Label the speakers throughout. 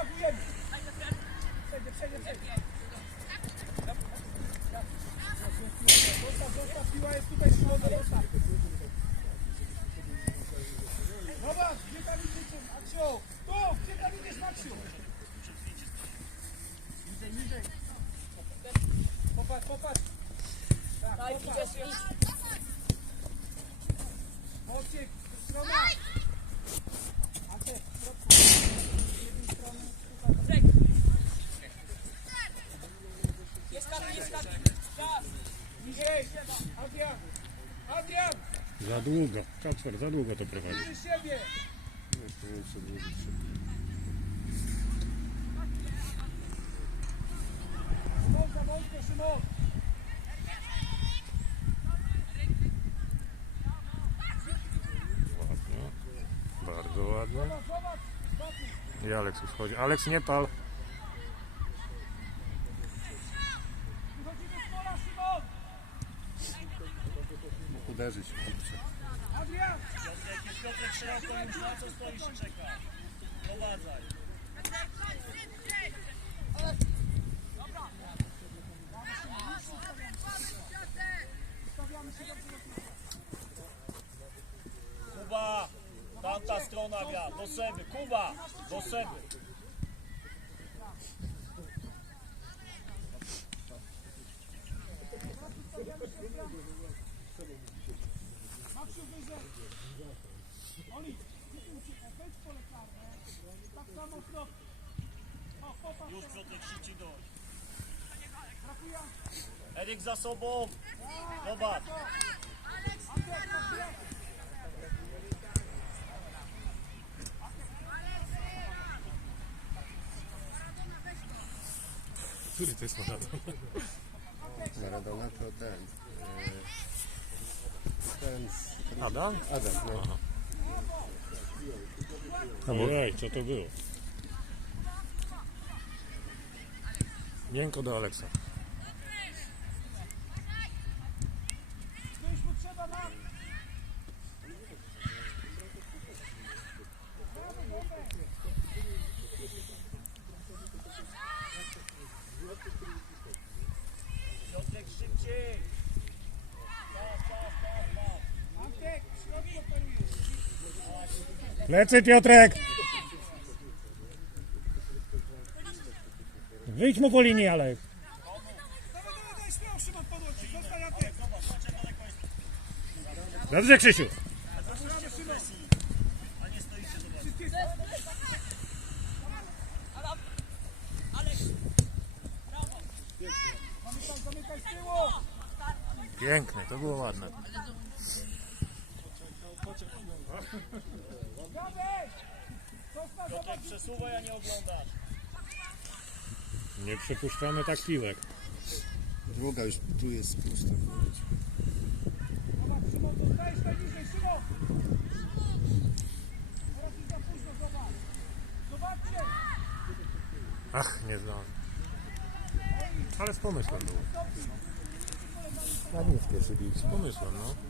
Speaker 1: reagujemy. Przejdzie, przejdzie, przejdzie. Zostaw, zostaw, piła jest tutaj przodu, zostaw. Zobacz, gdzie tam idziecie, Maksiu? Tu, gdzie tam idziesz, Maksiu? Niżej, niżej. Popatrz, popatrz. Tak, popatrz. Mociek, strona. Maciek, w środku. Z jednej strony, tutaj.
Speaker 2: Brek. Jest kapi, jest kapi. Czas.
Speaker 1: Niżej. Adrian. Adrian,
Speaker 3: Za długo. Kacper, za długo to prowadzi. Ładnie. Bardzo ładnie. I Aleks już chodzi. Aleks, nie pal.
Speaker 1: Wychodzimy z pola, Szymon.
Speaker 4: uderzyć.
Speaker 1: Adrian.
Speaker 5: Jak jest Piotrek szeroko, już na co stoisz i czeka? Prowadzaj. Kuba, tamta strona gra, do seby. Kuba, do seby.
Speaker 1: Oli, pole karne. Tak samo. O, popatrz.
Speaker 5: Już Piotrek szybciej do.
Speaker 1: Brakuje.
Speaker 5: Erik za sobą. Zobacz.
Speaker 3: Który to jest Maradona?
Speaker 4: Maradona to ten. e, Ten z
Speaker 3: Adam?
Speaker 4: Adam, no.
Speaker 3: Ojej, co to było? Miękko do Aleksa.
Speaker 1: Wyjść mu trzeba nam.
Speaker 5: Piotrek szybciej. Pas, pas, pas, pas.
Speaker 1: Antek, w środku operujesz.
Speaker 3: Lecy Piotrek! Wyjdź mu po linii, Alek. Dobrze, Krzysiu. Piękne, to było ładne.
Speaker 5: Piotrek przesuwaj, a nie oglądasz.
Speaker 3: Nie przepuszczamy tak piłek.
Speaker 4: Długa już tu jest pusta.
Speaker 1: Zobacz, Szymon, dostajesz najniżej, Szymon. Teraz już za późno, zobacz. Zobaczcie.
Speaker 3: Ach, nie znam. Ale z pomysłem był.
Speaker 4: Ładnie w pierwszy bić.
Speaker 3: Z pomysłem, no.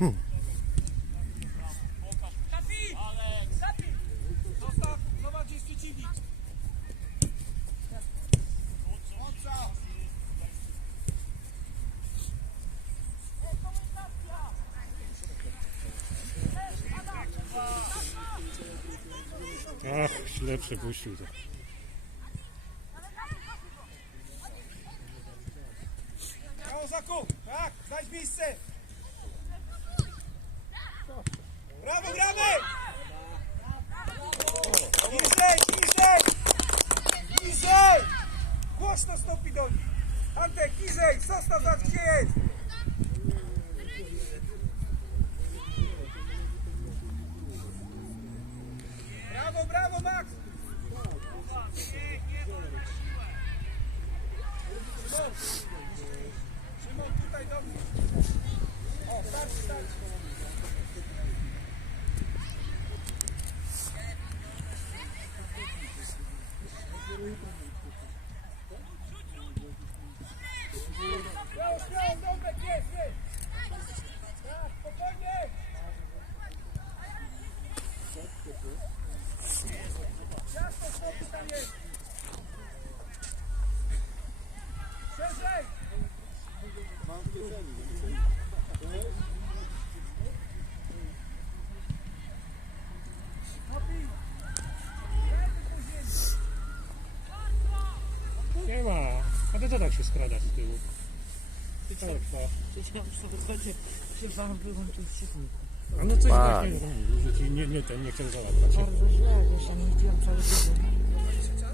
Speaker 3: Ach, źle przepuścił to.
Speaker 1: Zakup, tak? Zająć miejsce! Brawo, gramy! Niżej, niżej! Niżej! Głośno stąpi do nich! Antek, niżej! Zostaw tam, gdzie jest! Brawo, brawo, Max! Szymon, tutaj do mnie. O, starczy, starczy. Śmiało, śmiało, Dąbek, jest, jest. Tak, spokojnie. Jasno, stopy tam jest. Szerzej. Stopi.
Speaker 3: Nie ma. A to co tak się skrada z tyłu? No.
Speaker 6: Ja już sobie będzie się wam wyłączył silnik.
Speaker 3: A no coś takiego, że ci nie, nie, ten nie chciał załatwić.
Speaker 6: Bardzo źle, wiesz, ja nie jeździłam cały tydzień.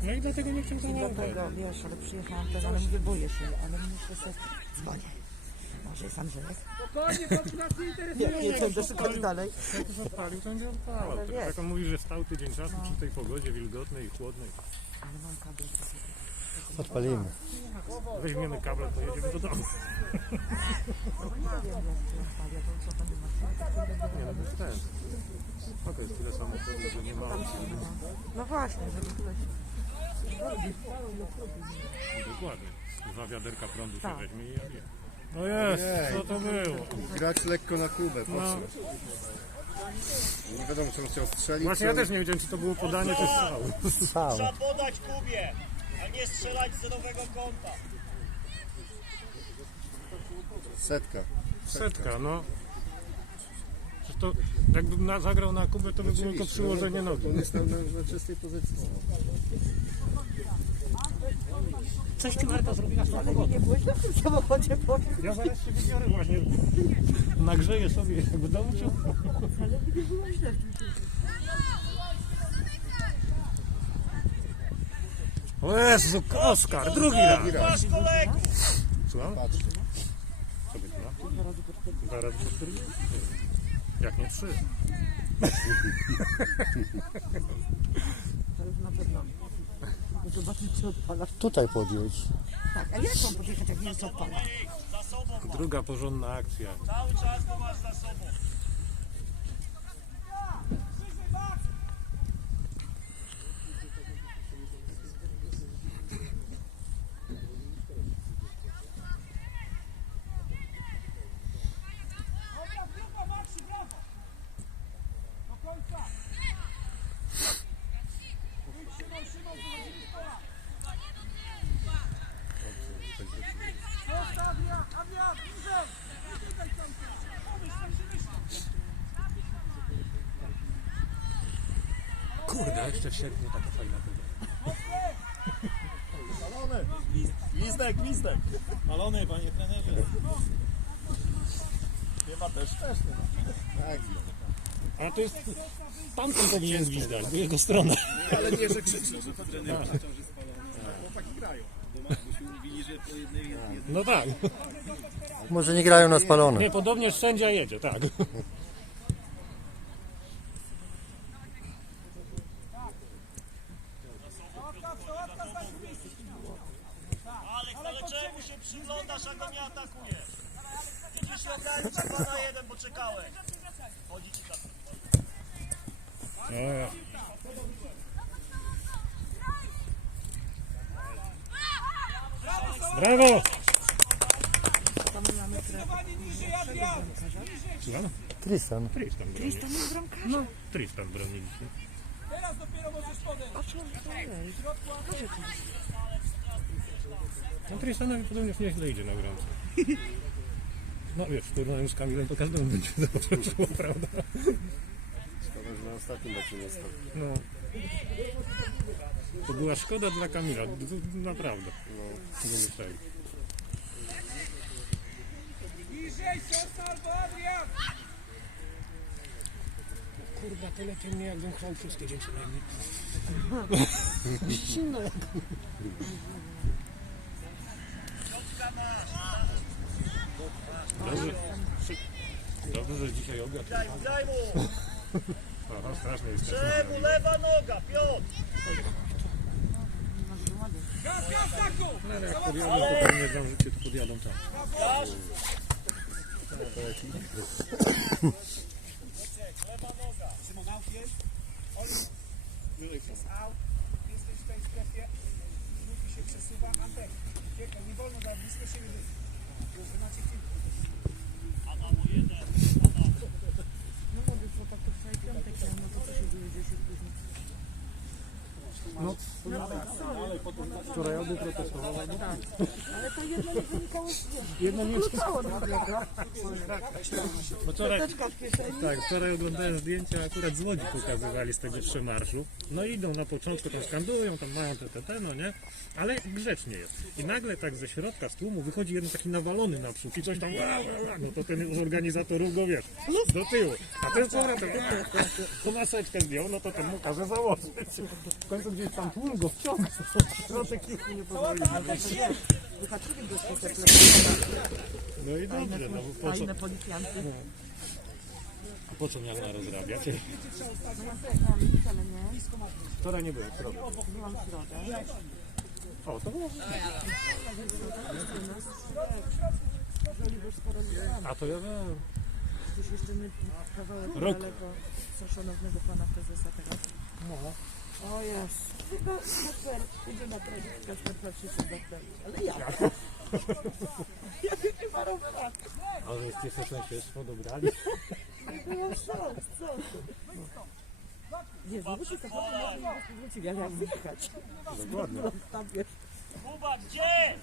Speaker 3: No i dlatego nie chciał
Speaker 6: I
Speaker 3: załatwiać.
Speaker 6: dlatego, wiesz, ale przyjechałam teraz, ale mówię, boję się, ale muszę sobie dzwonię. Może jest Andrzejek?
Speaker 1: Spokojnie, bo nas nie interesuje.
Speaker 6: Nie, nie będę szukać dalej.
Speaker 3: Jak już odpalił, to będzie odpalał. Tylko
Speaker 6: wiesz.
Speaker 3: Jak on mówi, że stał tydzień czasu przy tej pogodzie wilgotnej i chłodnej.
Speaker 6: Ale mam kabel.
Speaker 4: Odpalimy.
Speaker 3: Weźmiemy kable, pojedziemy do domu.
Speaker 6: No nie wiem,
Speaker 3: no bez sensu. To jest tyle samochodów, że nie ma opcji.
Speaker 6: No właśnie, żeby ktoś...
Speaker 3: Dokładnie. Dwa wiaderka prądu się
Speaker 6: Tak.
Speaker 3: weźmie i jadzie. No jest,
Speaker 4: Ojej.
Speaker 3: co to było?
Speaker 4: Grać lekko na Kubę, po
Speaker 3: No.
Speaker 4: co? Nie wiadomo, czy on chciał strzelić.
Speaker 3: Właśnie
Speaker 4: czy
Speaker 3: ja
Speaker 4: on-
Speaker 3: też nie wiedziałem, czy to było podanie, czy strzał.
Speaker 5: Trzeba podać Kubie, a nie strzelać z zerowego kąta.
Speaker 4: Setka.
Speaker 3: Setka, no. Przecież to jakbym na, zagrał na Kubę, to by było to
Speaker 4: Oczywiście,
Speaker 3: przyłożenie
Speaker 4: no,
Speaker 3: nogi.
Speaker 4: On jest tam na, na czystej pozycji.
Speaker 3: Coś ty Marta zrobiła z
Speaker 6: Ale nie byłeś na tym samochodzie, powiem.
Speaker 3: Ja zaraz się wybiorę właśnie. Nagrzeję sobie w domu.
Speaker 6: Ale nie było źle w tym
Speaker 3: O Jezu, Oskar, drugi raz.
Speaker 5: Masz kolegów!
Speaker 3: Słucham?
Speaker 4: Patrz.
Speaker 3: Co by dwa? Dwa razy po 40? Jak nie trzy.
Speaker 6: To już na pewno. Zobaczyć, czy odpala.
Speaker 4: Tutaj podjedź.
Speaker 6: Tak, a jak mam podjechać, jak nie jest odpala?
Speaker 3: Druga porządna akcja.
Speaker 5: Cały czas go masz za sobą.
Speaker 1: Wyżej, Max. Dobra, grupa, Maxi, brawo. Do końca. Idź, Szymon, Szymon, wychodzimy z pola. Zostaw, Adrian, Adrian, bliżej. Nie tutaj cały czas. Pomyśl, pomyśl, pomyśl.
Speaker 3: Kurde, jeszcze w sierpniu taka fajna była.
Speaker 5: Palony! Gwizdek, gwizdek! Palony, panie trenerze. Chyba też, też nie ma.
Speaker 4: Tak.
Speaker 3: A to jest... Tamten powinien gwizdać, w jego stronę.
Speaker 7: Ale nie, że krzyczą, że to trener krzyczał, że spalony. Chłopaki grają. Ma-
Speaker 3: No tak.
Speaker 4: Może nie grają na spalone.
Speaker 3: Nie, podobnie sędzia jedzie, tak.
Speaker 5: Alek, ale czemu się przyglądasz, a go nie atakujesz? Widzisz, ja dałem ci dwa na jeden, bo czekałem. Chodzi ci tak.
Speaker 3: No, Brawo!
Speaker 1: Zdecydowanie niżej, Adrian.
Speaker 3: Słucham?
Speaker 4: Tristan.
Speaker 3: Tristan broni.
Speaker 6: Tristan jest bramkarz?
Speaker 3: No, Tristan broniliśmy.
Speaker 1: Teraz dopiero możesz podejść.
Speaker 3: No Tristanowi podobnież nieźle idzie na grące. No wiesz, w porównaniu z Kamilem to każdemu będzie dobrze szło, prawda?
Speaker 4: Na ostatnim meczu nie stał.
Speaker 3: No. To była szkoda dla Kamila, d- d- naprawdę. No, wystrzelił.
Speaker 1: Bliżej, Sosa albo Adrian!
Speaker 3: Kurwa, to lepiej mnie jakbym chwał przez tydzień co najmniej. Dobrze, dobrze, że dzisiaj obiad.
Speaker 5: Daj mu, daj mu!
Speaker 3: Aha, jest.
Speaker 5: Czemu lewa noga, Piotr?
Speaker 1: Gaz, gaz, taku!
Speaker 3: Jak podjadą, to pewnie zdążycie, to podjadą tam.
Speaker 5: Dasz?
Speaker 1: Szymon, out jest. Oli, jest out. Jesteś w tej strefie. Drugi się przesuwa. Antek, nie wolno za blisko siebie być. Może macie chwilkę.
Speaker 5: Adamu jeden.
Speaker 6: No mówię, co tak to wczoraj piątek miałem, no to co się dzieje 10 później?
Speaker 3: No, wczoraj oby protestowała.
Speaker 6: Tak, ale to jedno nie wynikało z
Speaker 3: Jedno nie tak, wczoraj oglądałem zdjęcia, akurat z Łodzi pokazywali z tego przemarszu. No idą na początku, tam skandują, tam mają te, te, te, no nie? Ale grzecznie jest. I nagle tak ze środka, z tłumu wychodzi jeden taki nawalony naprzód i coś tam, ła, ła, ła, no to ten z organizatorów go wiesz, do tyłu. A ten co to, to maseczkę zdjął, no to ten mu każe założyć. W końcu gdzieś tam tłum go wciągnął. No i dobrze, no bo po co,
Speaker 6: policjanty.
Speaker 3: po co miał rozrabiać?
Speaker 6: No.
Speaker 3: Wczoraj nie było, środę.
Speaker 6: Byłam w środę.
Speaker 3: O, to było. A to ja wiem.
Speaker 6: Gdzieś jeszcze my kawałek
Speaker 3: Rok.
Speaker 6: daleko co szanownego pana prezesa teraz.
Speaker 3: No.
Speaker 6: O jest. Chyba Kasper idzie na trening. Kasper patrzy się trening. Ale ja. Ja nie ma rowera.
Speaker 3: A że jesteście sąsiedztwo dobrali?
Speaker 6: Byłam szok. Co ty? Nie, znowu się nie wrócili, ale jak wyjechać?
Speaker 3: Dokładnie.
Speaker 5: Kuba, gdzie?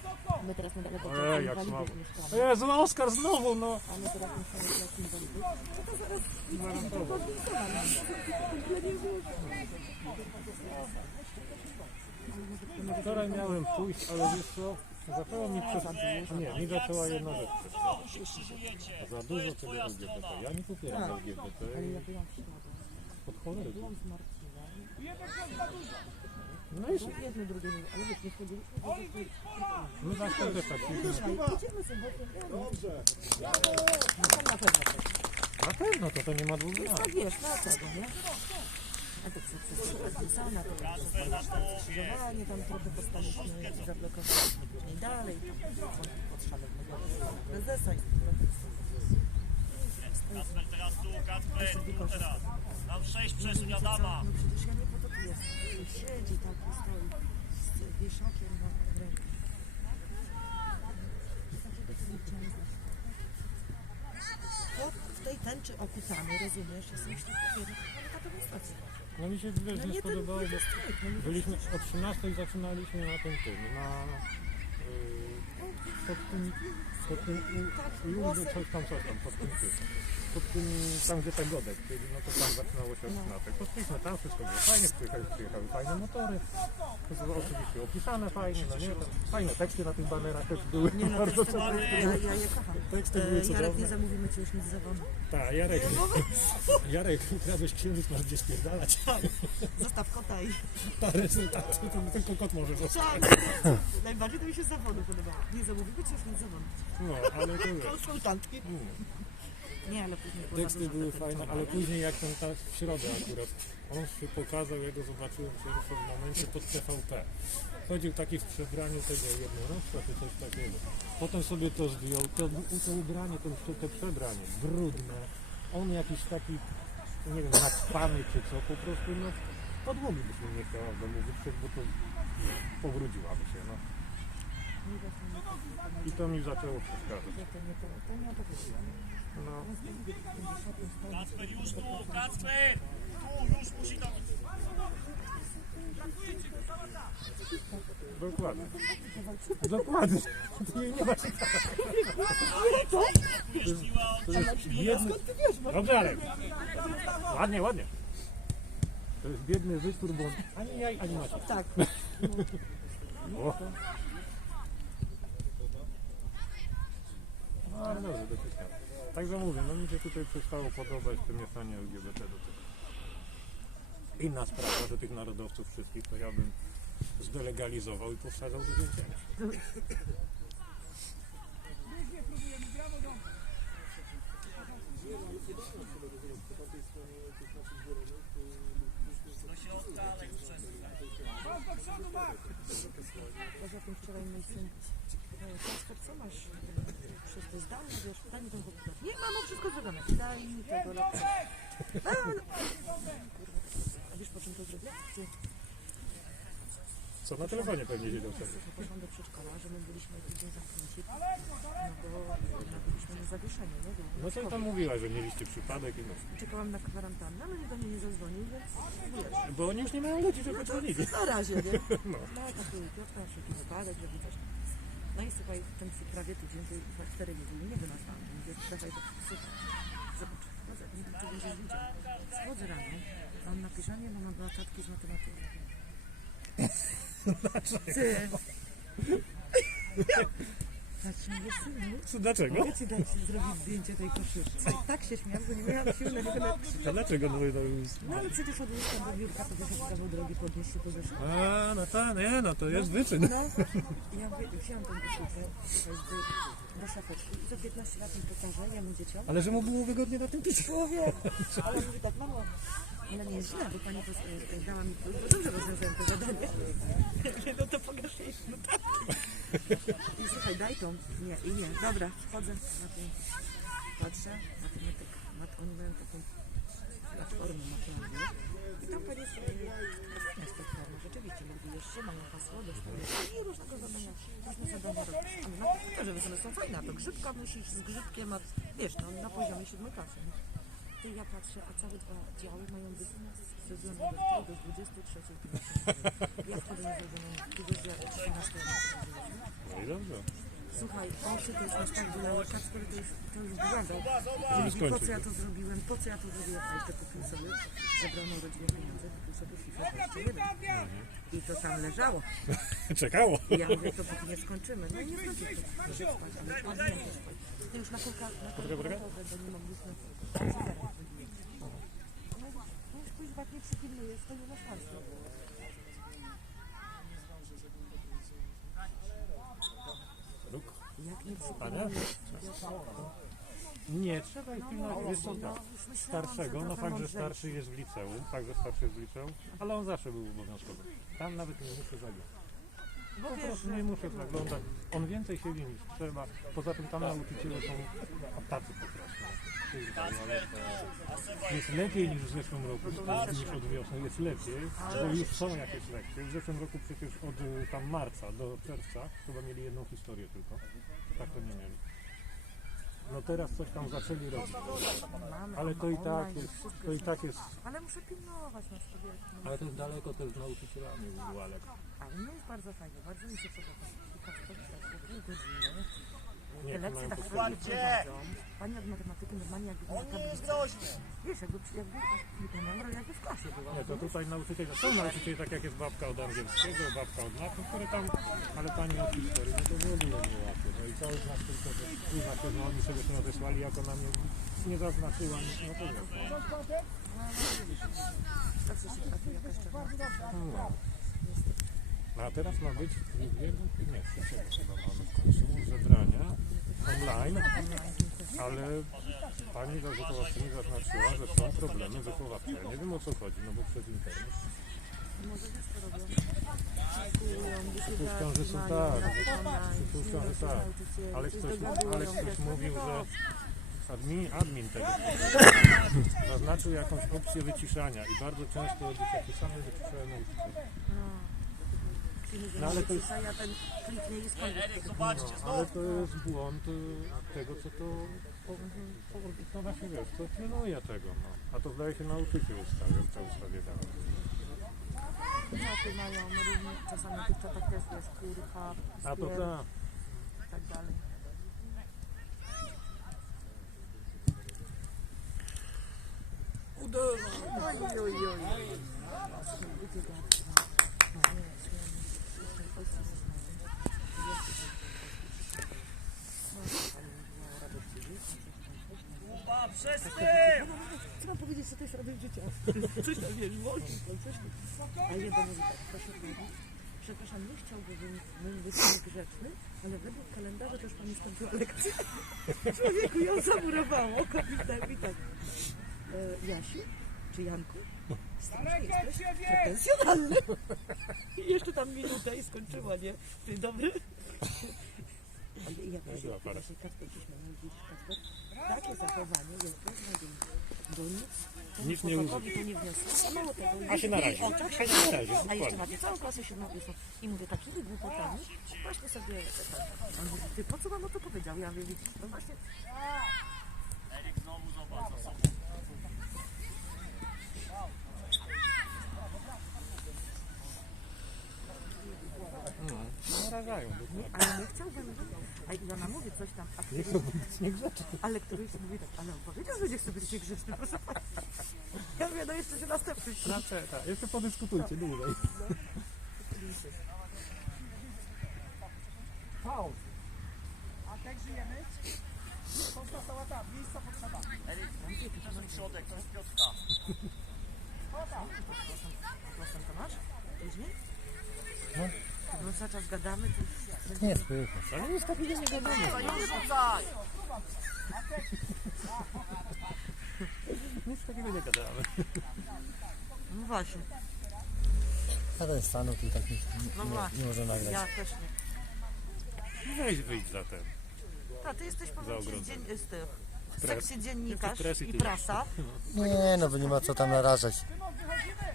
Speaker 6: My teraz na daleko
Speaker 3: Ej, jak słabo. Jezu, no Oskar znowu, no!
Speaker 6: A my teraz mieszkamy jak inwalidów. No.
Speaker 3: Wczoraj miałem pójść, ale wiesz co? Zaczęło mi przez... Nie, mi zaczęła jedna rzecz przeszkadzać. Za dużo tego LGBT. Ja nie popieram LGBT
Speaker 6: Ale
Speaker 3: i
Speaker 6: ja byłam w środę.
Speaker 3: pod cholerę.
Speaker 6: Byłam z Marcinem.
Speaker 3: No i
Speaker 6: Jedno, drugie, nie. Ale wiesz, nie wchodziliśmy do tej...
Speaker 3: my zawsze też tak
Speaker 6: idziemy sobie bokiem. Dobrze. No to na pewno.
Speaker 3: Na pewno, to to nie ma dwóch
Speaker 6: No wiesz, no tego, nie? A to Parkinsona, to skrzyżowanie tam trochę postaliśmy i zablokowaliśmy później dalej. Pod szanownego prezesa i.
Speaker 5: Kasper, teraz tu, Kasper, tu teraz. Tam sześć przesuń Adama.
Speaker 6: No przecież ja nie jestem. Siedzi tak i stoi z wieszakiem na. Takiego to nie chciałam znać. Chłop w tej tęczy okutany, rozumiesz? Jestem już tak powiedzieć, ale ta demonstracja.
Speaker 3: No mi się wiesz,
Speaker 6: No
Speaker 3: nie
Speaker 6: ten,
Speaker 3: spodobało,
Speaker 6: nie
Speaker 3: bo
Speaker 6: ten strajk, no
Speaker 3: byliśmy o 13 zaczynaliśmy na tym tym, na... Yy, pod. Pod tym... Ludzie, coś tam, coś tam, pod tym. Pod tym, tam gdzie ten godek, czyli no to tam zaczynało się od 13. Poszliśmy tam, wszystko było fajnie, przyjechały, przyjechały fajne motory. To było oczywiście opisane fajnie, no nie, tam fajne teksty na tych banerach też były
Speaker 6: Nie, no
Speaker 3: bardzo
Speaker 6: teksty, ja, ja je kocham.
Speaker 3: Teksty były
Speaker 6: E, Jarek,
Speaker 3: cudowne.
Speaker 6: nie zamówimy Ci już nic za wolno.
Speaker 3: Tak, Jarek, Jarek, ukradłeś księżyc, masz gdzie spierdalać.
Speaker 6: Zostaw kota i...
Speaker 3: Ta to tylko kot może zostać.
Speaker 6: Tak, najbardziej to mi się zawody podobało. Nie zamówimy Ci już nic za wolno.
Speaker 3: No, ale to wiesz.
Speaker 6: Konsultantki. Nie, ale później było za
Speaker 3: Teksty były fajne, ale później jak ten ta w środę akurat, on się pokazał, ja go zobaczyłem pierwszy w momencie pod TVP. Chodził taki w przebraniu tego jednorożca czy coś takiego. Potem sobie to zdjął, to, to ubranie, to, to, to przebranie, brudne. On jakiś taki, nie wiem, naćpany czy co, po prostu no podłogi byśmy nie chciała w domu wytrzeć, bo to powróciłaby się, no. I to mi zaczęło przeszkadzać.
Speaker 6: To to, to to.
Speaker 3: No.
Speaker 5: Kasper, już tu, Kasper! Tu, już musi tam być.
Speaker 3: Dokładnie. Dokładnie. To nie, nie ma się
Speaker 5: Jeździła
Speaker 3: To jest biedny... Dobrze, ale... Ładnie, ładnie. To jest biedny wystór, bo ani jaj, ani macie.
Speaker 6: Tak.
Speaker 3: O, No ale dobrze, dociskam. Także mówię, no mi się tutaj przestało podobać to mieszanie LGBT do tego. Inna sprawa, że tych narodowców wszystkich to ja bym zdelegalizował i powsadzał do więzienia.
Speaker 6: Poza tym wczoraj mój syn Kasper, co masz e, przez to zdalne, wiesz, daj mi komputer. Nie, mamo, wszystko zrobione. Daj mi tego laptopa. A, no. A wiesz po czym to zrobię?
Speaker 3: Co na telefonie pewnie siedział sobie.
Speaker 6: Poszłam do przedszkola, że my byliśmy tydzień zamknięci, no bo jednak byliśmy na zawieszeniu, nie?
Speaker 3: No co tam mówiła, że mieliście przypadek i no.
Speaker 6: Czekałam na kwarantannę, ale nikt do mnie nie zadzwonił, więc wiesz,
Speaker 3: Bo oni już nie mają ludzi, żeby dzwonili.
Speaker 6: na razie, nie?
Speaker 3: No.
Speaker 6: No, wszelki wypadek, żeby coś tam. No i słuchaj, ten prawie tydzień, chyba cztery godziny, nie wymazałam. Mówię, dawaj, to słuchaj, zobacz, chodzę, nie wiem, czy będziesz widział. Schodzę rano, on na piżamie, mama była kartki z matematyki. Ty!
Speaker 3: Co, dlaczego?
Speaker 6: mogę ci dać zrobić zdjęcie tej koszyczce. Tak się śmiałam, bo nie miałam siły na niego.
Speaker 3: A dlaczego? No, no, już-
Speaker 6: No ale przecież od łóżka do biurka, to jak kawał drogi podnieść się podeszło.
Speaker 3: A, no tak, nie, no to jest wyczyn.
Speaker 6: No, ja mówię, wziąłam tą koszulkę słuchaj, do, do szafeczki i za 15 lat mi pokażę, jemu dzieciom.
Speaker 3: Ale że mu było wygodnie na tym pić.
Speaker 6: Człowiek! Ale mówi tak, mamo, ale nie źle, bo pani to e, e, dała mi, bo dobrze rozwiązałem to zadanie. Nie, no to pokaż jej. I słuchaj, daj tą. Nie, i nie, dobra, wchodzę na tym, patrzę, na tak, na, oni mają taką platformę makijażu. I tam pani sobie jest platforma, rzeczywiście, budujesz się, mają hasło, dostajesz i różnego zadania, różne zadania robisz. Ale na komputerze, więc one są fajne, a to grzybka musisz z grzybkiem, a wiesz, no na poziomie siódmej klasy. Nie? Ty ja patrzę, a całe dwa działy mają być zrobione do 23.50. Ja wchodzę na zrobione, tu do 13
Speaker 3: No i dobrze.
Speaker 6: Słuchaj, oczy to jest aż tak bolały, Kacper to już, to już błagał.
Speaker 3: Żeby
Speaker 6: Mówi, po
Speaker 3: skończyć.
Speaker 6: co ja to zrobiłem, po co ja to zrobiłem, a jeszcze kupił sobie, zebrał na rodzinę pieniądze, kupił sobie FIFA 21. I to tam leżało.
Speaker 3: Czekało.
Speaker 6: I ja mówię, to póki nie skończymy. No i nie zdąży to lecieć spać, ale spać. To już na kulka, na nie mogliśmy. No, kuźwa nie nie masz szans.
Speaker 3: Róg.
Speaker 6: Jak nie Piotrko,
Speaker 3: Nie, trzeba ich pilnować. Wiesz co, tak. Starszego, no fakt, że starszy jest w liceum, fakt, że starszy jest w liceum, ale on zawsze był obowiązkowy. Tam nawet nie muszę zaglądać.
Speaker 6: Bo
Speaker 3: Po prostu nie muszę zaglądać. On więcej siedzi niż trzeba. Poza tym tam nauczyciele są tacy po prostu. Kurwa, ale to Jest lepiej niż w zeszłym roku, niż od wiosny. Jest lepiej, bo już są jakieś lekcje. W zeszłym roku przecież od y, tam marca do czerwca chyba mieli jedną historię tylko. Tak to nie mieli. No teraz coś tam zaczęli robić. Ale to i tak jest, to i tak jest,
Speaker 6: Ale muszę pilnować, no no.
Speaker 3: ale to jest daleko też z nauczycielami było, ale
Speaker 6: Ale nie jest bardzo fajnie, bardzo mi się podoba. Pół godziny.
Speaker 3: Nie,
Speaker 6: Te
Speaker 3: to
Speaker 6: lekcje tak prowadzą. Pani od matematyki normalnie jakby
Speaker 5: On nie jest groźny.
Speaker 6: Wiesz, jakby, jakby, jakby, jakby w klasie była.
Speaker 3: Nie, to tutaj nauczyciele, są nauczyciele tak jak jest babka od angielskiego, babka od matmy, które tam, ale pani od historii, no to ogóle nie łapie. No i cały czas tylko że no oni sobie to nadesłali, jak ona nie, nie zaznaczyła nic, no to nie.
Speaker 6: Się jakaś.
Speaker 3: No. A teraz ma być w jednym nie, mamy w końcu zebrania online, ale pani wychowawczyni zaznaczyła, że są problemy wychowawcze. Ja nie wiem o co chodzi, no bo przez internet Przypuszczam, że są tak. Przypuszczam, że tak.
Speaker 6: nauczyciele,
Speaker 3: Ale ktoś, ale ktoś mówił, że admin, admin tego zaznaczył jakąś opcję wyciszania i bardzo często dzieciaki same wyciszają nauczycieli. No, ale to jest-
Speaker 6: ja ten kliknie i skąd
Speaker 5: Eryk, zobaczcie,
Speaker 3: No, ale to jest błąd y, tego, co to no właśnie wiesz, co pilnuje tego, no. A to zdaje się nauczyciel ustawia, to ustawia dalej.
Speaker 6: Czaty mają różne, czasami tych czatach też jest kurka,
Speaker 3: A to tak.
Speaker 6: i tak dalej. Uderza! Oj, oj, oj.
Speaker 5: Wszyscy!
Speaker 6: Co mam powiedzieć, że to jest radość życia? Coś tam, wiesz, tam. A jeden mówi tak, proszę pani, przepraszam, nie chciałbym być grzeczny, ale według kalendarza też pani skończyła lekcję. Człowieku, ją zamurowało, kobieta mi tak. E, Jasiu, czy Janku? Jesteś
Speaker 1: siebie!
Speaker 6: pretensjonalny. I jeszcze tam minutę i skończyła, nie? Dzień dobry. Ale ja właśnie, Kacper dziś mam mówić, Kacper, takie zachowanie jest beznadziejne, bo nic, to
Speaker 3: Nic nie
Speaker 6: chłopakowi tu nie wniosło. A mało tego,
Speaker 3: A się
Speaker 6: w oczach
Speaker 3: A się narazi,
Speaker 6: A jeszcze macie całą klasę siódmoklasów i mówię takimi głupotami, właśnie sobie tak. On mówi, ty po co mam o to powiedział? Ja mówię, no właśnie,
Speaker 5: Erik znowu zobacz
Speaker 3: Narażają.
Speaker 6: ale nie chciałbym, a i ona mówi coś tam, a któryś, ale któryś mówi tak, ale on powiedział, że nie chce być niegrzeczny, proszę pana. Ja mówię, no jeszcze się następny
Speaker 3: Pracę, tak. Jeszcze podyskutujcie dłużej.
Speaker 1: Pauz. A tak żyjemy? Polska sałata, miejsca potrzeba.
Speaker 5: Erik, to jest środek, to jest Piotrka.
Speaker 6: Głosem to masz? Później? No. No cały czas gadamy, to
Speaker 3: Nie słychać. Ale już nie gadamy. Nic takiego nie gadamy.
Speaker 6: No właśnie,
Speaker 8: A ten stanął tu tak nie,
Speaker 6: no
Speaker 8: nie,
Speaker 6: właśnie.
Speaker 8: nie może nagrać.
Speaker 6: Ja też nie.
Speaker 3: Weź wyjdź za ten.
Speaker 6: A ty jesteś dzien- z tych
Speaker 3: Pres-
Speaker 6: sekcji dziennikarz
Speaker 3: Pres i
Speaker 6: i prasa.
Speaker 8: Nie, no bo nie ma co tam narażać.
Speaker 1: Szymon, wychodzimy!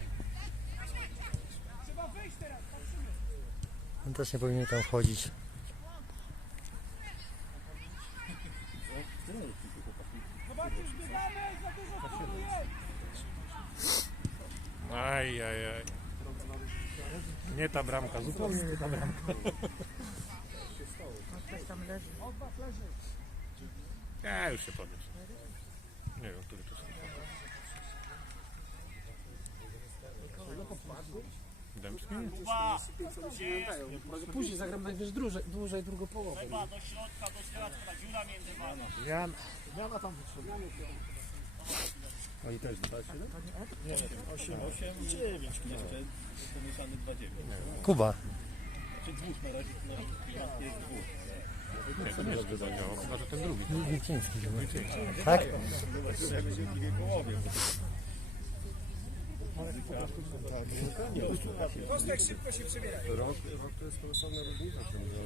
Speaker 1: Trzeba wyjść teraz, patrzymy.
Speaker 8: On też nie powinien tam wchodzić.
Speaker 3: Aj, aj, aj. Nie ta bramka, zupełnie nie ta bramka.
Speaker 6: No ktoś tam leży.
Speaker 1: Odwag leży.
Speaker 3: Ja już się podniósł. Nie wiem, który to jest. Dębski?
Speaker 5: Kuba!
Speaker 1: Później zagram najwyżej dłużej, dłużej drugą połowę.
Speaker 5: Chyba do środka, do środka, dziura między wami.
Speaker 3: Jan.
Speaker 1: Jana tam wytrzymuje.
Speaker 3: Oni też dodać
Speaker 7: Nie, 8, 8, 9 jeszcze, pomieszany 2, 9.
Speaker 8: Kuba.
Speaker 7: Czy dwóch na razie, na jest dwóch.
Speaker 3: Nie, to nie jest. Chyba, że ten drugi.
Speaker 8: Tak?
Speaker 7: Zobaczymy jak będzie
Speaker 1: Kostek szybko się przemienia.
Speaker 4: Rok, rok to jest kolosalna różnica ciągle.